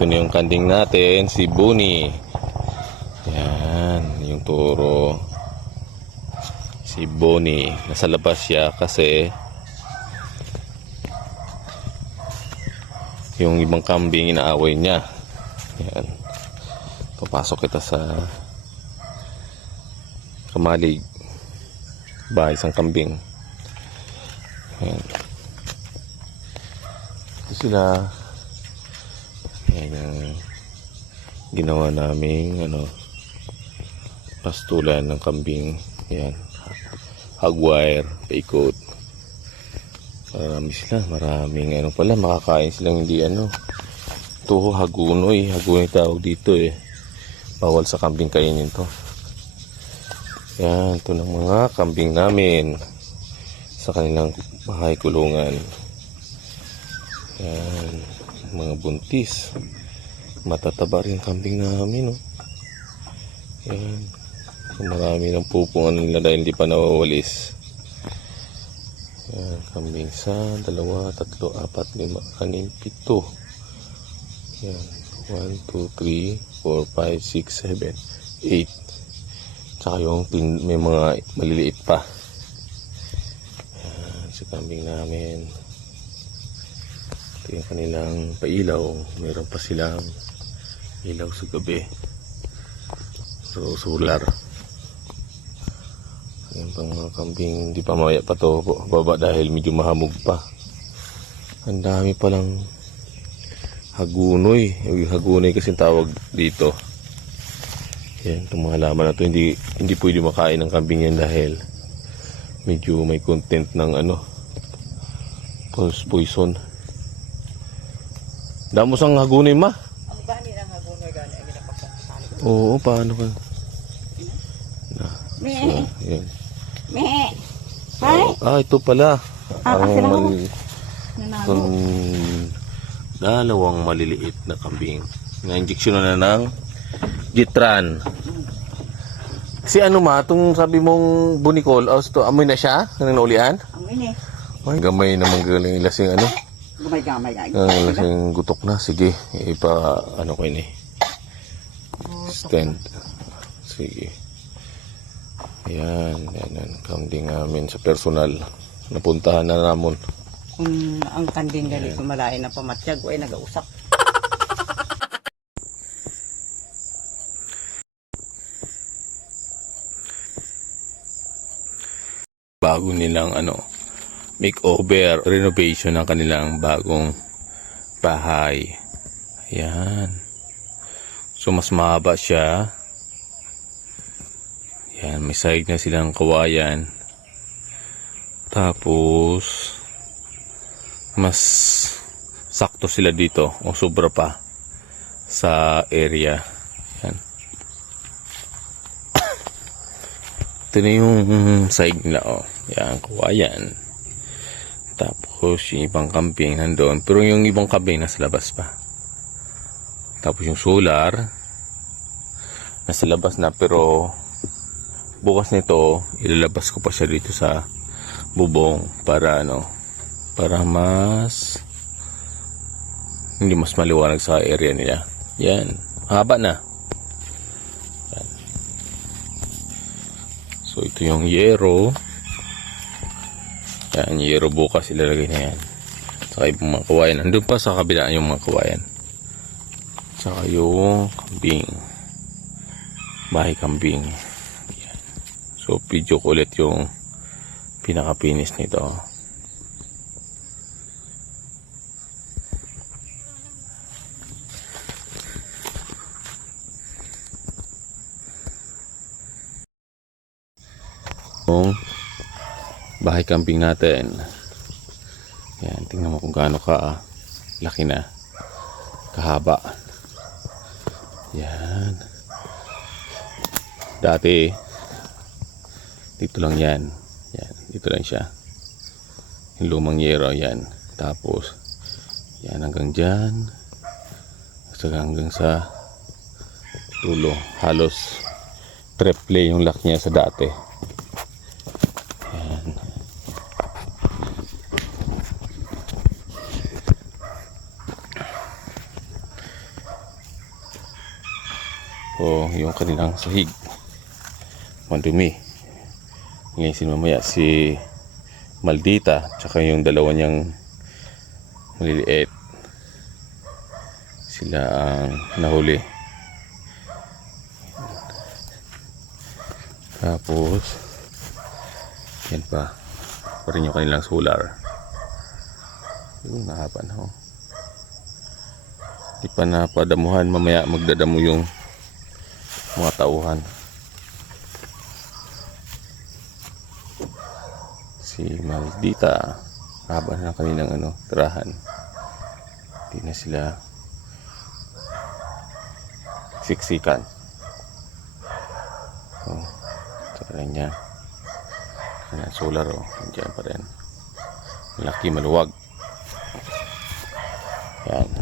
Ito na yung kanding natin, si Buni. Yan, yung turo. Si Boni. Nasa labas siya kasi yung ibang kambing inaaway niya. Yan. Papasok kita sa kamalig. Bahay isang kambing. Yan. Ito sila. Yan yung ginawa naming ano pastulan ng kambing. Yan. Hagwire, paikot. Marami sila. Maraming ano pala. Makakain silang hindi ano. Ito hagunoy. Hagunoy tawag dito eh. Bawal sa kambing kainin to. Yan. Ito ng mga kambing namin. Sa kanilang bahay kulungan. Yan. Mga buntis. Matataba rin kambing namin. Oh. Yan. Marami ng pupungan nila dahil hindi pa nawawalis. Yan, kambing sa dalawa, tatlo, apat, lima, anim, pito. Yan. 1, 2, 3, 4, 5, 6, 7, 8. Tsaka yung pin, may mga maliliit pa. Yan, si kambing namin. Ito yung kanilang pailaw. Meron pa silang ilaw sa gabi. So, solar. Ayan pang mga kambing, hindi pa maya pa to baba dahil medyo mahamog pa. Ang dami palang hagunoy. Yung hagunoy kasi tawag dito. Yan, itong mga halaman na to, hindi, hindi pwede makain ng kambing yan dahil medyo may content ng ano, pulse poison. Damos ang hagunoy ma? Ang gani ng hagunoy gani ang ginapagpapasali. Oo, paano ka? Me, Yan. me. Hi. Ah, ito pala. Ah, ang sila mo. mal- Nanalo. itong dalawang maliliit na kambing. Na-injection na ng Gitran. Si ano ma, itong sabi mong bunikol, oh, to, amoy na siya? Nang naulian? Ang ini. Ay, gamay naman galing lasing ano. Gamay-gamay ay. Ang lasing gutok na. Sige, ipa, ano ko ini. Stand. Sige. Yan, yan, yan. Kambing namin sa personal. Napuntahan na namon. Kung ang kanding gani kumalain na pamatyag ay nagausap. bago nilang ano makeover, renovation ng kanilang bagong bahay. Ayan. So mas mahaba siya. Ayan, may sahig na silang kawayan. Tapos mas sakto sila dito o sobra pa sa area. Ayan. Ito na yung sahig nila, oh. Yan, kawayan. Tapos, yung ibang kambing nandun. Pero yung ibang kambing nasa labas pa. Tapos yung solar, nasa labas na. Pero, bukas nito, ilalabas ko pa siya dito sa bubong para ano, para mas hindi mas maliwanag sa area nila. Yan. Haba na. So ito yung yero. Yan, yero bukas ilalagay na yan. Saka yung mga kawayan. Nandun pa sa kabila yung mga kawayan. Saka yung kambing. Bahay kambing. Yan. So video ko ulit yung pinaka-finish nito. yung bahay camping natin. Yan, tingnan mo kung gaano ka ah, laki na. Kahaba. Yan. Dati, dito lang yan. Yan, dito lang siya. Yung lumang yero, yan. Tapos, yan hanggang dyan. Saka hanggang sa dulo. Halos triple yung laki niya sa dati. O yung kanilang sahig. Mandumi. Ngayon mamaya si Maldita tsaka yung dalawa niyang maliliit. Sila ang nahuli. Tapos yan pa. Pa rin yung kanilang solar. Yung nahaba na oh. Di pa napadamuhan. Mamaya magdadamo yung mga tauhan. Si Maldita. Haba na ng kanilang ano tirahan. Hindi na sila siksikan. Oh tira niya. Ayan, solar oh Diyan pa rin. Malaki maluwag. Yan